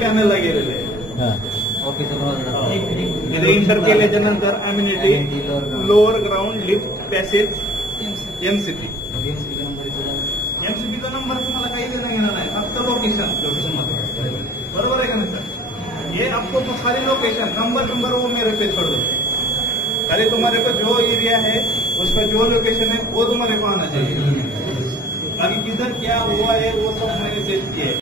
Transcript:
पॅनलला गेलेले इंटर केल्याच्या नंतर amenity lower ground lift passage MCP एमसीपीचा नंबर तुम्हाला काही देणं घेणार नाही, फक्त लोकेशन मध्ये बरोबर है क्या ना सर। ये आपको तो सारी लोकेशन नंबर वो मेरे पे छोड़ दो, खाली तुम्हारे को जो एरिया है उसका जो लोकेशन है वो तुम्हारे को आना चाहिए, बाकी किधर क्या हुआ है वो सब मैंने सेट किया है।